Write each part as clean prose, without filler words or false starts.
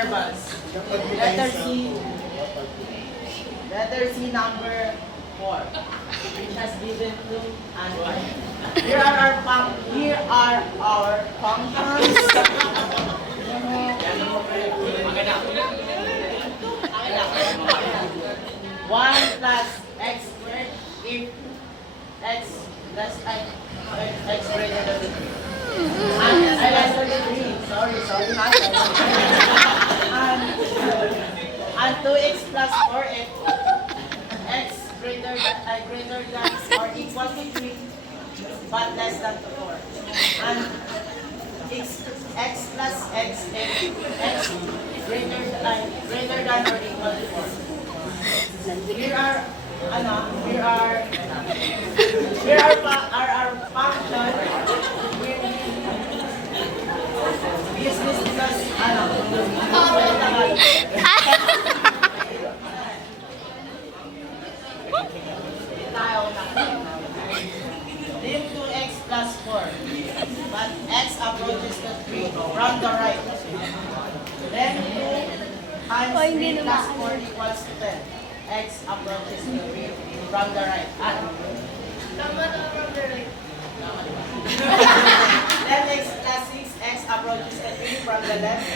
intervals. Letter C number 4, which has given 2 and 1. Here are our functions. 1 plus x squared if x plus x greater than 3. And I less than 3. Sorry, and 2x plus 4 if x greater than or equal to 3 but less than 4. And x plus x if x greater than or equal to 4. Here are our function. Use this because lim 2x plus 4, but x approaches to 3 from the right. Then 2 times 3 plus 4 equals to 10. X approaches to 3 from the right. From the right. Then x plus 6x approaches to 3 from the left.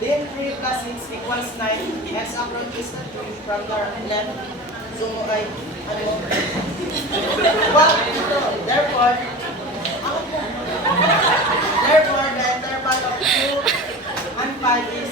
Then 3 plus 6 equals 9. X approaches to 3 from the left. So, therefore, the interval of 2 and 5 is